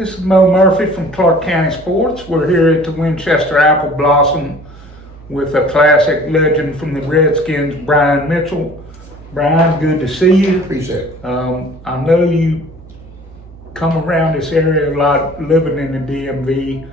This is Mo Murphy from Clarke County Sports. We're here at the Winchester Apple Blossom with a classic legend from the Redskins, Brian Mitchell. Brian, good to see you. Appreciate it. I know you come around this area a lot living in the DMV.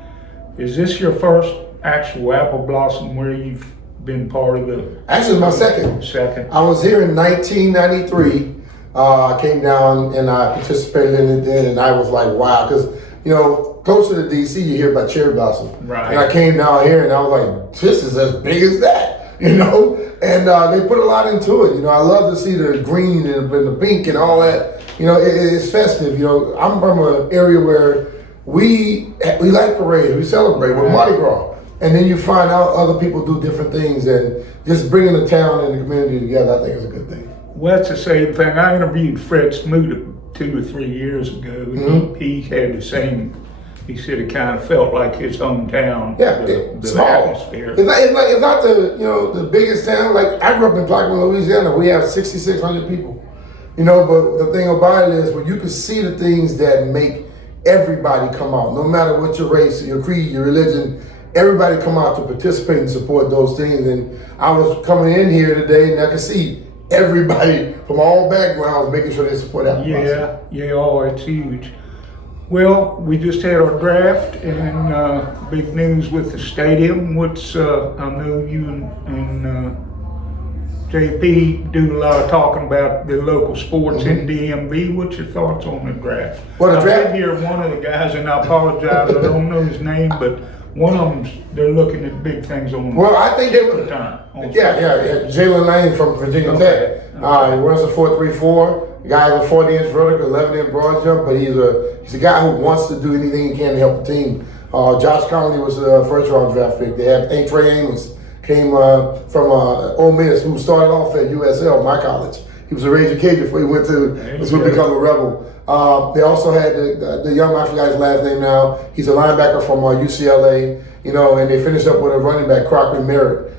Is this your first actual Apple Blossom where you've been part of the... Actually, my second. Second. I was here in 1993. I came down and I participated in it then, and I was like, wow, because, you know, closer to DC, you hear about cherry blossom. Right. And I came down here and I was like, this is as big as that, you know? And they put a lot into it. You know, I love to see the green and the pink and all that. You know, it's festive. You know, I'm from an area where we like parades, we celebrate with Mardi Gras. And then you find out other people do different things, and just bringing the town and the community together, I think is a good thing. Well, that's the same thing. I interviewed Fred Smoot 2 or 3 years ago. Mm-hmm. He had the same, he said it kind of felt like his hometown. Yeah, the small. atmosphere. It's not the, you know, the biggest town. Like, I grew up in Blackman, Louisiana. We have 6,600 people. You know, but the thing about it is when you can see the things that make everybody come out, no matter what your race, your creed, your religion, everybody come out to participate and support those things. And I was coming in here today and I could see everybody from all backgrounds making sure they support that. Oh, it's huge. Well, we just had our draft and big news with the stadium. What's, I know you and JP do a lot of talking about the local sports in DMV. What's your thoughts on the draft? Well, the draft. I did hear one of the guys, and I apologize, I don't know his name, but one of them's, they're looking at big things on. Well, I think they were. Yeah. Jalen Lane from Virginia Tech. He runs a 4.34. The guy has a 40-inch vertical, 11-inch broad jump, but he's a guy who wants to do anything he can to help the team. Josh Conley was the first-round draft pick. They have Trey Amos. Came from Ole Miss, who started off at USL, my college. He was a Raging Cajun before he went to become a Rebel. They also had the young, I forgot his last name now. He's a linebacker from UCLA, you know, and they finished up with a running back, Clarke Merritt,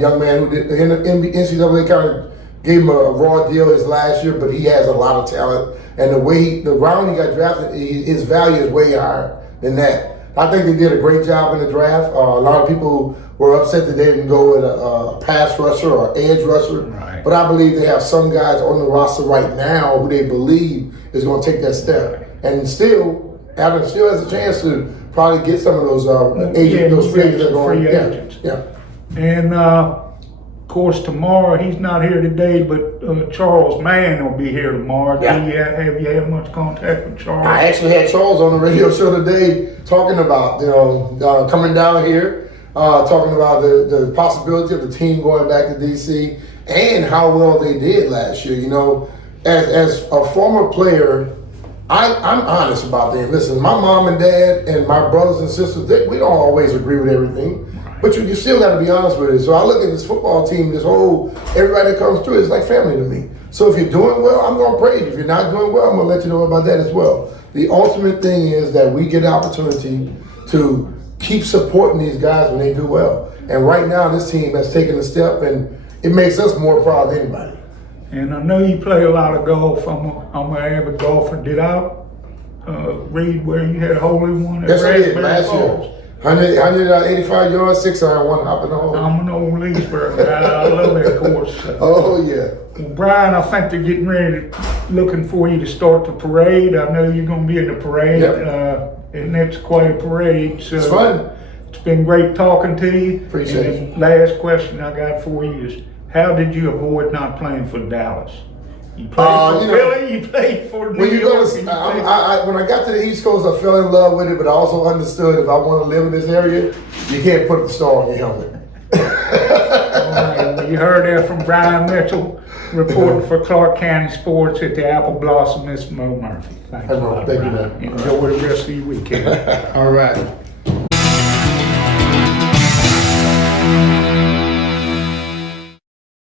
young man who did the NCAA kind of gave him a raw deal his last year, but he has a lot of talent. And the round he got drafted, his value is way higher than that. I think they did a great job in the draft. A lot of people were upset that they didn't go with a pass rusher or edge rusher. Right. But I believe they have some guys on the roster right now who they believe is going to take that step. And Adam still has a chance to probably get some of those those free agents that are going. Yeah. And of course, tomorrow he's not here today, but Charles Mann will be here tomorrow. Yeah. Have you had much contact with Charles? I actually had Charles on the radio show today talking about coming down here. Talking about the possibility of the team going back to DC and how well they did last year. You know, as a former player, I'm honest about them. Listen, my mom and dad and my brothers and sisters, we don't always agree with everything, but you still got to be honest with it. So I look at this football team, everybody that comes through, it's like family to me. So if you're doing well, I'm going to praise you. If you're not doing well, I'm going to let you know about that as well. The ultimate thing is that we get the opportunity to keep supporting these guys when they do well. And right now, this team has taken a step, and it makes us more proud than anybody. And I know you play a lot of golf. I'm an avid golfer. Did I read where you had a hole in one? Yes, I did last year. 185 yards, 6 iron, one hop in the hole. I'm an old Leesburg guy. I love that course. Oh, yeah. Well, Brian, I think they're getting ready, looking for you to start the parade. I know you're going to be in the parade. Yep. And that's quite a parade. So it's fun. It's been great talking to you. Appreciate it. The last question I got for you is, how did you avoid not playing for Dallas? You played for Philly, you played for New York. When I got to the East Coast, I fell in love with it, but I also understood if I want to live in this area, you can't put the star on your helmet. All right, well, you heard that from Brian Mitchell, reporting for Clarke County Sports at the Apple Blossom. It's Mo Murphy. Thank you, man. Enjoy the rest of your weekend. All right.